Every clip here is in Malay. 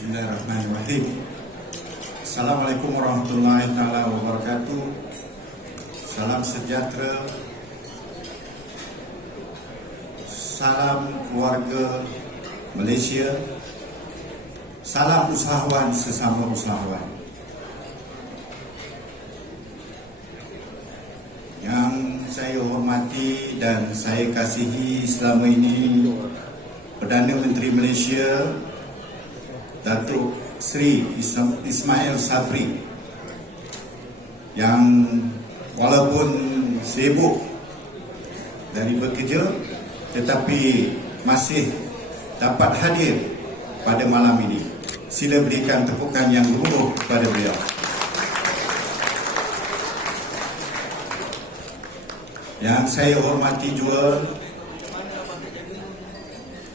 Bismillahirrahmanirrahim. Assalamualaikum warahmatullahi wabarakatuh. Salam sejahtera. Salam keluarga Malaysia. Salam usahawan sesama usahawan. Yang saya hormati dan saya kasihi selama ini Perdana Menteri Malaysia Datuk Seri Ismail Sabri, yang walaupun sibuk dari bekerja tetapi masih dapat hadir pada malam ini. Sila berikan tepukan yang gemuruh kepada beliau. Yang saya hormati juga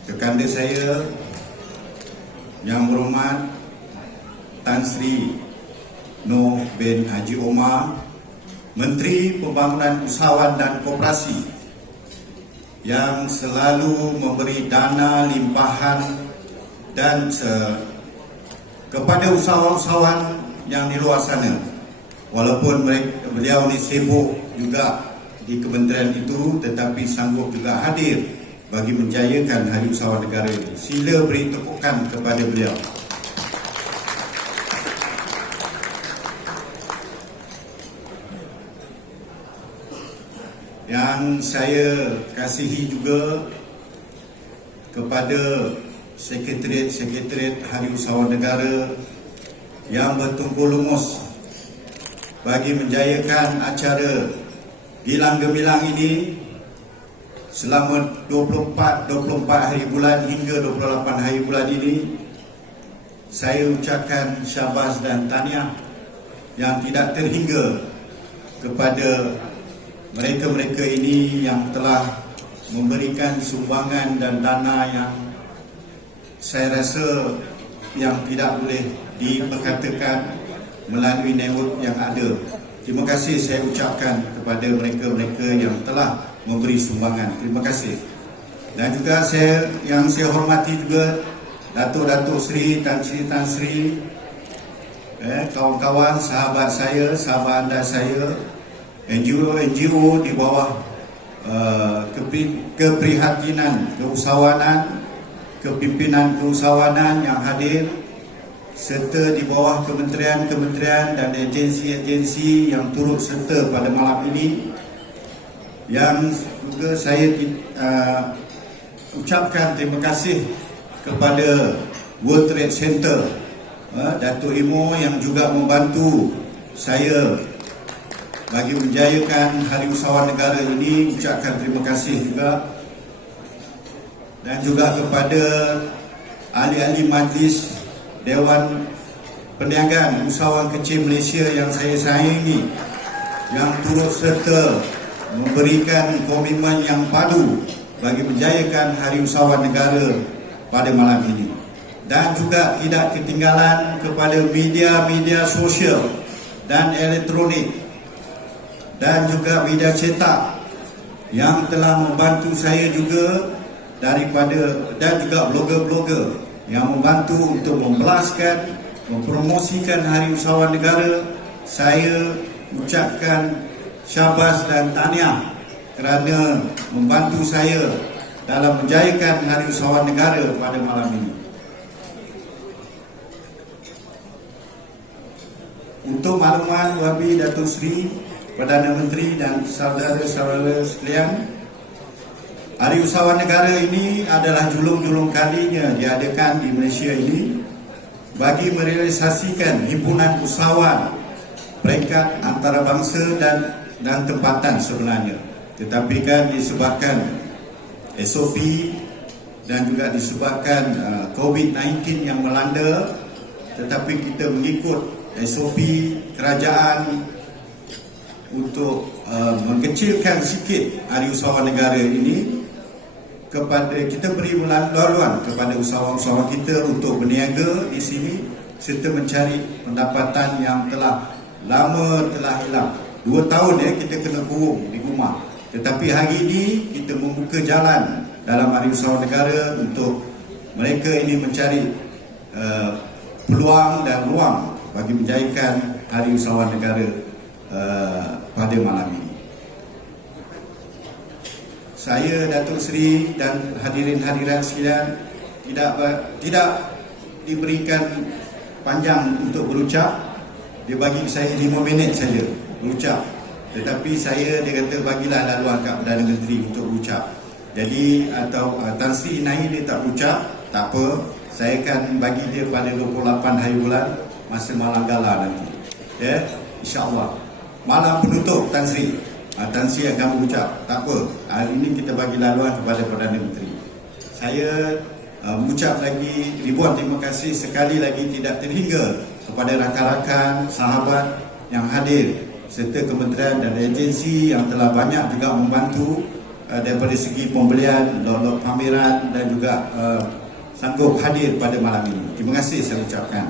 kekanda saya yang berhormat Tan Sri Noh bin Haji Omar, Menteri Pembangunan Usahawan dan Koperasi, yang selalu memberi dana limpahan dan kepada usahawan-usahawan yang di luar sana. Walaupun beliau ni sibuk juga di kementerian itu, tetapi sanggup juga hadir bagi menjayakan Hari Usahawan Negara ini. Sila beri tepukan kepada beliau. Yang saya kasihi juga kepada Sekretariat Hari Usahawan Negara yang bertunggu lumus bagi menjayakan acara Gilang Gemilang ini selama 24 hari bulan hingga 28 hari bulan ini. Saya ucapkan syabas dan tahniah yang tidak terhingga kepada mereka-mereka ini yang telah memberikan sumbangan dan dana yang saya rasa yang tidak boleh diperkatakan melalui network yang ada. Terima kasih saya ucapkan kepada mereka-mereka yang telah memberi sumbangan. Terima kasih. Dan juga yang saya hormati juga Datuk Sri Tan Sri, kawan-kawan, sahabat saya, sahabat anda saya, NGO di bawah keprihatinan keusahawanan, kepimpinan keusahawanan yang hadir, serta di bawah kementerian-kementerian dan agensi-agensi yang turut serta pada malam ini. Yang juga saya ucapkan terima kasih kepada World Trade Center, Datuk Imo yang juga membantu saya bagi menjayakan Hari Usahawan Negara ini. Ucapkan terima kasih juga. Dan juga kepada ahli-ahli majlis Dewan Perniagaan Usahawan Kecil Malaysia yang saya sayangi, yang turut serta memberikan komitmen yang padu bagi menjayakan Hari Usahawan Negara pada malam ini. Dan juga tidak ketinggalan kepada media-media sosial dan elektronik dan juga media cetak yang telah membantu saya juga, dan juga blogger-blogger yang membantu untuk membelaskan, mempromosikan Hari Usahawan Negara. Saya ucapkan syabas dan tahniah kerana membantu saya dalam menjayakan Hari Usahawan Negara pada malam ini. Untuk makluman wabi Datuk Seri Perdana Menteri dan saudara-saudara sekalian, Hari Usahawan Negara ini adalah julung-julung kalinya diadakan di Malaysia ini bagi merealisasikan himpunan usahawan peringkat antarabangsa dan tempatan sebenarnya. Tetapi kan disebabkan SOP dan juga disebabkan COVID-19 yang melanda, tetapi kita mengikut SOP kerajaan untuk mengecilkan sikit Hari Usahawan Negara ini. Kita beri laluan kepada usahawan-usahawan kita untuk berniaga di sini serta mencari pendapatan yang telah hilang. 2 tahun kita kena kurung di rumah. Tetapi hari ini kita membuka jalan dalam Hari Usahawan Negara untuk mereka ini mencari peluang dan ruang bagi menjayakan Hari Usahawan Negara pada malam ini. Saya, Datuk Seri dan hadirin hadirat sekalian tidak diberikan panjang untuk berucap. Dia bagi saya 5 minit saja berucap. Tetapi dia kata bagilah laluan kat Perdana Menteri untuk berucap. Jadi Tan Sri Nahi dia tak berucap, tak apa. Saya akan bagi dia pada 28 hari bulan masa malam gala nanti. Ya, insya-Allah. Malam penutup Tan Sri. Tan Sri akan berucap. Tak apa. Hari ini kita bagi laluan kepada Perdana Menteri. Saya mengucap lagi ribuan terima kasih sekali lagi tidak terhingga kepada rakan-rakan, sahabat yang hadir serta kementerian dan agensi yang telah banyak juga membantu daripada segi pembelian, lot-lot pameran dan juga sanggup hadir pada malam ini. Terima kasih saya ucapkan.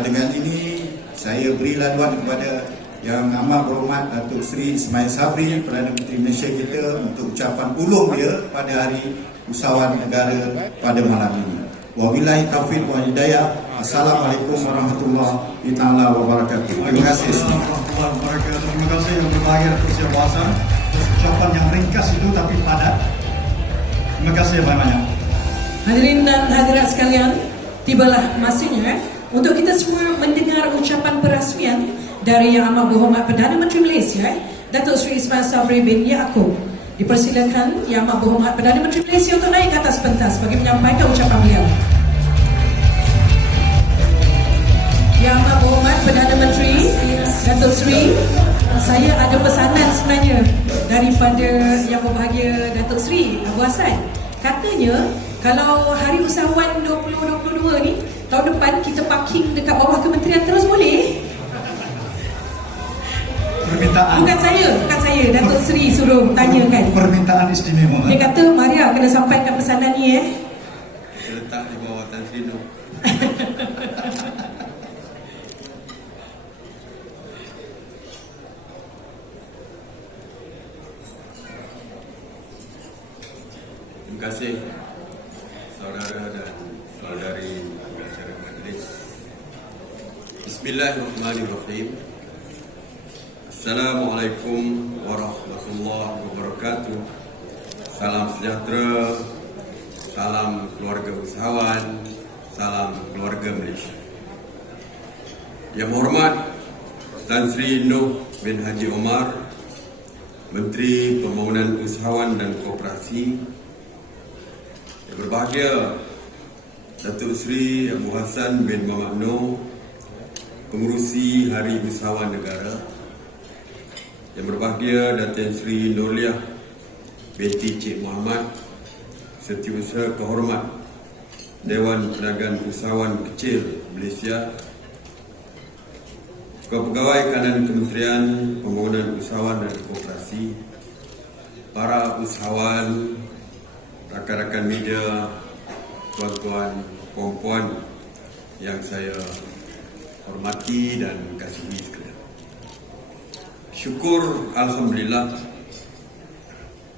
Dengan ini saya beri laluan kepada Yang Amat Berhormat Datuk Seri Ismail Sabri, Perdana Menteri Malaysia kita, untuk ucapan ulung dia pada Hari Usahawan Negara pada malam ini. Wabillahi taufiq wal hidayah. Assalamualaikum warahmatullahi taala wabarakatuh. Terima kasih. Terima kasih yang berbahagia Datuk Seri Bahasa. Ucapan yang ringkas itu tapi padat. Terima kasih banyak-banyak. Hadirin dan hadirat sekalian, tibalah masanya untuk kita semua mendengar ucapan perasmian dari Yang Amat Berhormat Perdana Menteri Malaysia, Datuk Seri Ismail Sabri bin Yaakob. Dipersilakan Yang Amat Berhormat Perdana Menteri Malaysia untuk naik ke atas pentas bagi menyampaikan ucapan beliau. Yang Amat Berhormat Perdana Menteri Datuk Seri, saya ada pesanan sebenarnya daripada Yang Berbahagia Datuk Seri Abu Hassan. Katanya kalau Hari Usahawan 2022 ni tahun depan kita parking dekat bawah kementerian terus boleh? Permintaan. Bukan saya, Datuk Seri suruh tanyakan. Permintaan istimewa. Dia kata Maria kena sampaikan pesanan ni Kita letak di bawah Tan Sri Noh. Terima kasih saudara dan saudari pengacara majlis. Bismillahirrahmanirrahim. Assalamualaikum warahmatullahi wabarakatuh. Salam sejahtera, salam keluarga usahawan, salam keluarga Malaysia. Yang berhormat Tan Sri Noh bin Haji Omar, Menteri Pembangunan Usahawan dan Koperasi. Yang berbahagia Datuk Seri Abu Hassan bin Muhammad Noor, Pengerusi Hari Usahawan Negara. Yang berbahagia Datin Sri Nurliah binti Cik Muhammad, Setiausaha Kehormat Dewan Perdagangan Usahawan Kecil Malaysia, Pegawai Kanan Kementerian Pembangunan Usahawan dan Koperasi, para usahawan, rakan-rakan media, tuan-tuan, puan-puan yang saya hormati dan kasihi sekalian. Syukur Alhamdulillah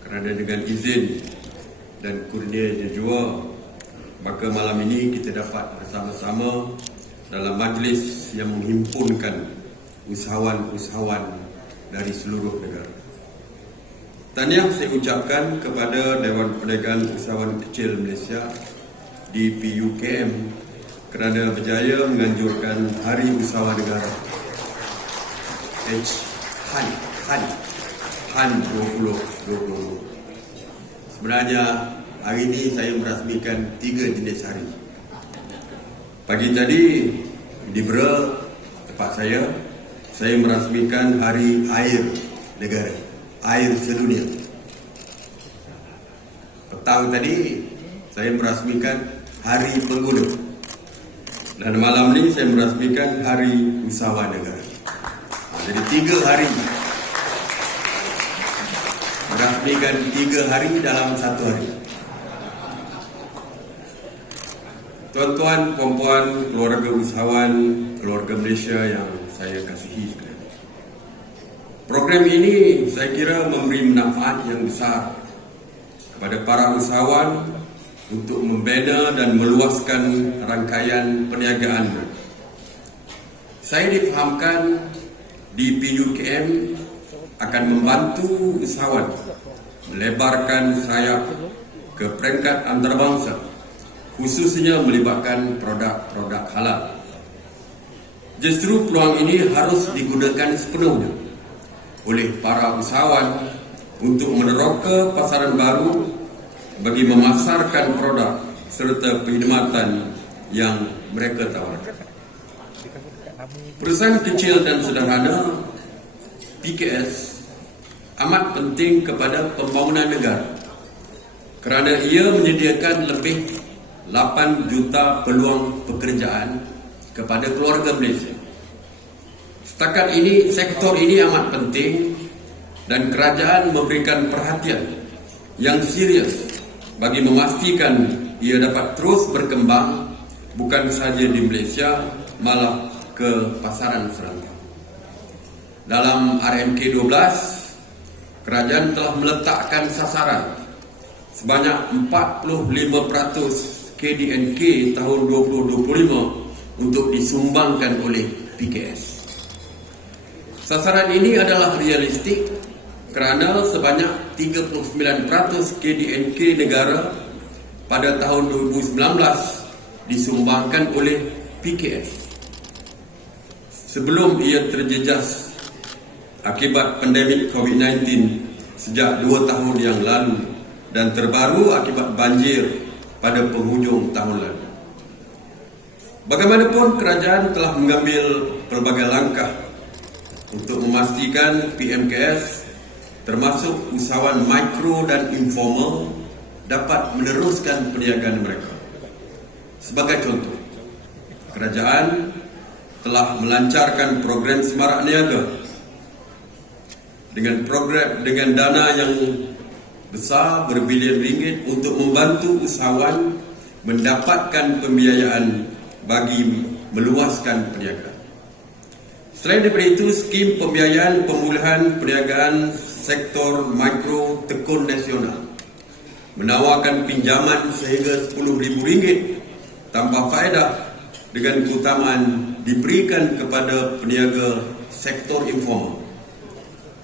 kerana dengan izin dan kurnia jua, maka malam ini kita dapat bersama-sama dalam majlis yang menghimpunkan usahawan-usahawan dari seluruh negara. Tahniah saya ucapkan kepada Dewan Perdagangan Usahawan Kecil Malaysia DPUKM kerana berjaya menganjurkan Hari Usahawan Negara Han 2020. Sebenarnya hari ini saya merasmikan 3 jenis hari. Pagi tadi di Bra, tempat saya merasmikan Hari Air Negara, air sedunia. Petang tadi saya merasmikan Hari Pengguna. Dan malam ni saya merasmikan Hari Usahawan Negara. Jadi 3 hari. Merasmikan 3 hari dalam 1 hari. Tuan-tuan, puan-puan, keluarga usahawan, keluarga Malaysia yang saya kasihi sekalian. Program ini saya kira memberi manfaat yang besar kepada para usahawan untuk membina dan meluaskan rangkaian perniagaan. Saya difahamkan di PUKM akan membantu usahawan melebarkan sayap ke peringkat antarabangsa, khususnya melibatkan produk-produk halal. Justru peluang ini harus digunakan sepenuhnya oleh para usahawan untuk meneroka pasaran baru bagi memasarkan produk serta perkhidmatan yang mereka tawarkan. Perusahaan kecil dan sederhana PKS amat penting kepada pembangunan negara kerana ia menyediakan lebih 8 juta peluang pekerjaan kepada keluarga Malaysia. Setakat ini, sektor ini amat penting dan kerajaan memberikan perhatian yang serius bagi memastikan ia dapat terus berkembang bukan sahaja di Malaysia, malah ke pasaran serantau. Dalam RMK 12, kerajaan telah meletakkan sasaran sebanyak 45% KDNK tahun 2025 untuk disumbangkan oleh PKS. Sasaran ini adalah realistik kerana sebanyak 39% KDNK negara pada tahun 2019 disumbangkan oleh PKS. Sebelum ia terjejas akibat pandemik COVID-19 sejak 2 tahun yang lalu dan terbaru akibat banjir pada penghujung tahun lalu. Bagaimanapun, kerajaan telah mengambil pelbagai langkah untuk memastikan PMKS termasuk usahawan mikro dan informal dapat meneruskan perniagaan mereka. Sebagai contoh, kerajaan telah melancarkan program semarak niaga dengan dana yang besar berbilion ringgit untuk membantu usahawan mendapatkan pembiayaan bagi meluaskan perniagaan. Selain daripada itu, skim pembiayaan pemulihan perniagaan sektor mikro tekun nasional menawarkan pinjaman sehingga RM10,000 tanpa faedah dengan keutamaan diberikan kepada peniaga sektor informal.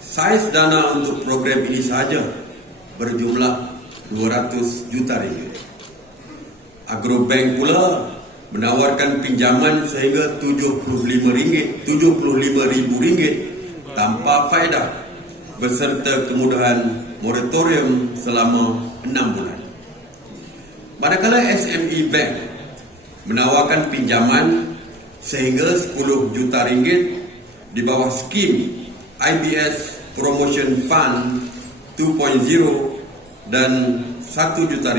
Saiz dana untuk program ini sahaja berjumlah RM200 juta. Agrobank pula menawarkan pinjaman sehingga RM75,000 tanpa faedah beserta kemudahan moratorium selama 6 bulan. Manakala SME Bank menawarkan pinjaman sehingga RM10 juta di bawah skim IBS Promotion Fund 2.0 dan RM1 juta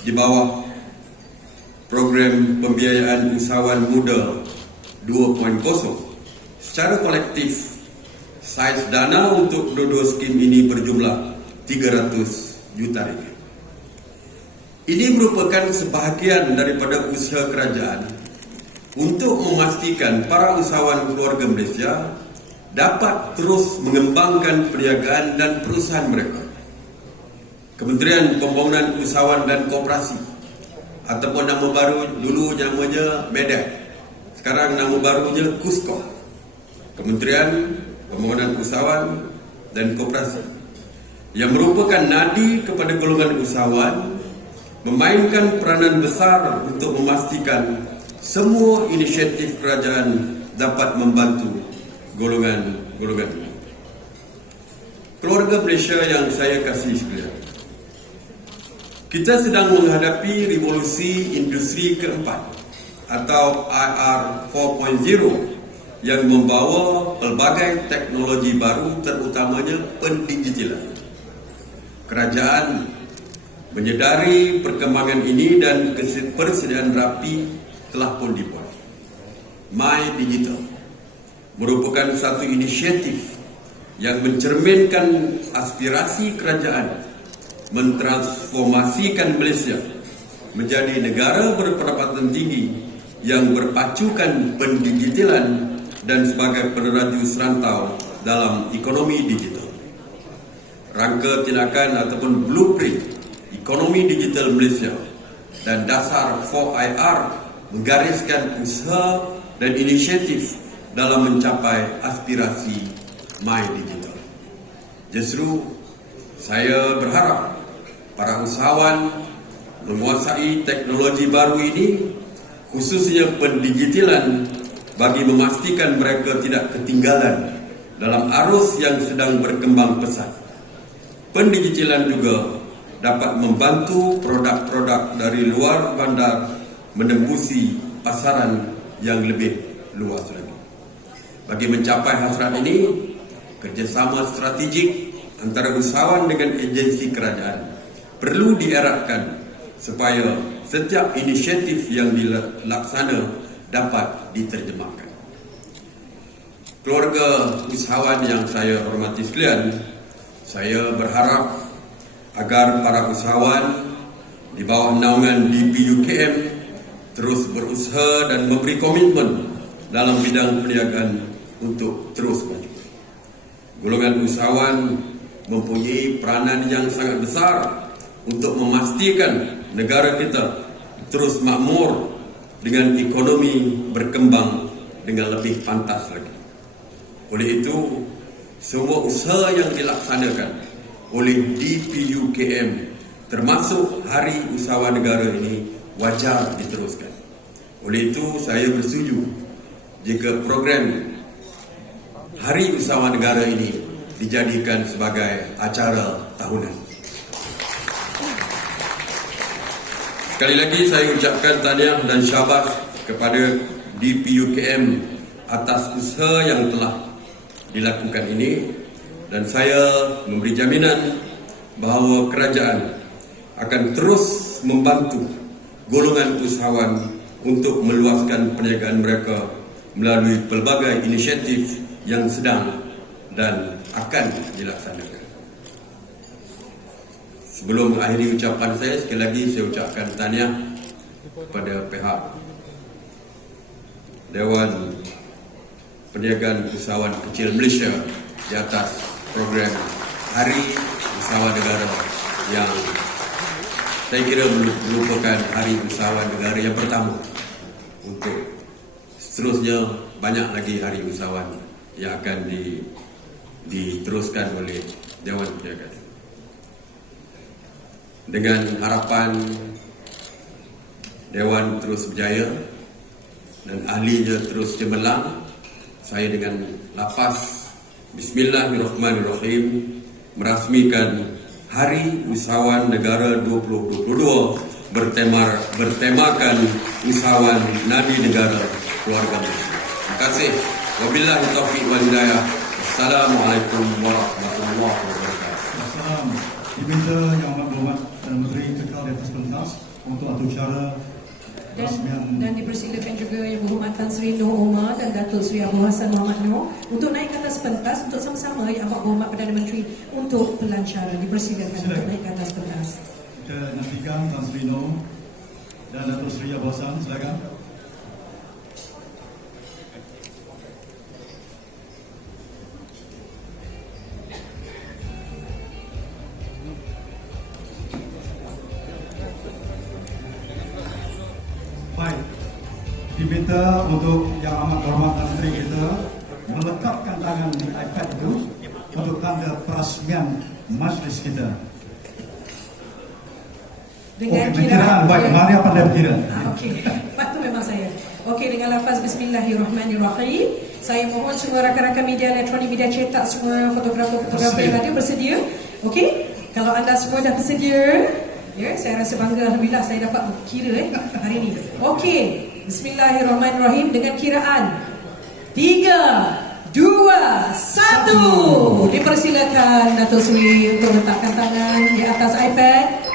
di bawah program pembiayaan usahawan muda 2.0. Secara kolektif, saiz dana untuk kedua skim ini berjumlah RM300 juta. Ini merupakan sebahagian daripada usaha kerajaan untuk memastikan para usahawan keluarga Malaysia dapat terus mengembangkan perniagaan dan perusahaan mereka. Kementerian Pembangunan Usahawan dan Koperasi ataupun nama baru dulu namanya MEDEC, sekarang nama barunya KUSKO, Kementerian Pembangunan Usahawan dan Koperasi, yang merupakan nadi kepada golongan usahawan, memainkan peranan besar untuk memastikan semua inisiatif kerajaan dapat membantu golongan-golongan ini. Keluarga Malaysia yang saya kasih sekalian, kita sedang menghadapi revolusi industri keempat atau IR 4.0 yang membawa pelbagai teknologi baru, terutamanya pendigitalan. Kerajaan menyedari perkembangan ini dan persediaan rapi telah pun dibuat. My Digital merupakan satu inisiatif yang mencerminkan aspirasi kerajaan mentransformasikan Malaysia menjadi negara berpendapatan tinggi yang berpacukan pendigitalan dan sebagai peneraju serantau dalam ekonomi digital. Rangka tindakan ataupun blueprint ekonomi digital Malaysia dan dasar 4IR menggariskan usaha dan inisiatif dalam mencapai aspirasi My Digital. Justru saya berharap para usahawan menguasai teknologi baru ini, khususnya pendigitalan, bagi memastikan mereka tidak ketinggalan dalam arus yang sedang berkembang pesat. Pendigitalan juga dapat membantu produk-produk dari luar bandar menembusi pasaran yang lebih luas lagi. Bagi mencapai hasrat ini, kerjasama strategik antara usahawan dengan agensi kerajaan perlu dieratkan supaya setiap inisiatif yang dilaksana dapat diterjemahkan. Keluarga usahawan yang saya hormati sekalian, saya berharap agar para usahawan di bawah naungan DPUKM terus berusaha dan memberi komitmen dalam bidang perniagaan untuk terus maju. Golongan usahawan mempunyai peranan yang sangat besar untuk memastikan negara kita terus makmur dengan ekonomi berkembang dengan lebih pantas lagi. Oleh itu, semua usaha yang dilaksanakan oleh DPUKM termasuk Hari Usahawan Negara ini wajar diteruskan. Oleh itu, saya bersetuju jika program Hari Usahawan Negara ini dijadikan sebagai acara tahunan. Sekali lagi saya ucapkan tahniah dan syabas kepada DPUKM atas usaha yang telah dilakukan ini, dan saya memberi jaminan bahawa kerajaan akan terus membantu golongan usahawan untuk meluaskan perniagaan mereka melalui pelbagai inisiatif yang sedang dan akan dilaksanakan. Sebelum mengakhiri ucapan saya, sekali lagi saya ucapkan tahniah kepada pihak Dewan Perniagaan Usahawan Kecil Malaysia di atas program Hari Usahawan Negara yang saya kira merupakan Hari Usahawan Negara yang pertama. Untuk seterusnya banyak lagi Hari Usahawan yang akan diteruskan oleh Dewan Perniagaan. Dengan harapan Dewan terus berjaya dan ahlinya terus cemerlang, saya dengan lafaz Bismillahirrahmanirrahim merasmikan Hari Usahawan Negara 2022 bertemakan Usahawan Nadi Negara Keluarga Malaysia. Terima kasih. Wabillahi taufiq wal hidayah. Assalamualaikum warahmatullahi wabarakatuh. Assalamualaikum. Diminta Yang Amat Berhormat dan Menteri kekal di atas pentas untuk atur cara dan dipersilakan juga Yang Berhormat Tan Sri Noh Omar dan Datuk Sri Abu Hassan Muhammad Noh untuk naik ke atas pentas untuk sama-sama Yang Amat Berhormat Perdana Menteri untuk pelancaran. Dipersilakan untuk naik ke atas pentas. Kita nantikan Tan Sri Noh dan Datuk Sri Abu Hassan, silakan. Baik, diminta untuk Yang Amat Berhormat Menteri kita melekapkan tangan di iPad itu untuk tanda perasmian majlis kita. Dengan kiraan. Baik, Maria pandai berkira. Okey, itu memang saya. Okey, dengan lafaz Bismillahirrahmanirrahim, saya mohon semua rakan-rakan media elektronik, media cetak, semua fotografer-fotografer yang ada bersedia. Okey, kalau anda semua dah bersedia, ya, saya rasa bangga, alhamdulillah saya dapat kira hari ini. Okey, Bismillahirrahmanirrahim dengan kiraan 3, 2, 1. Dipersilakan Datuk Sri untuk letakkan tangan di atas iPad.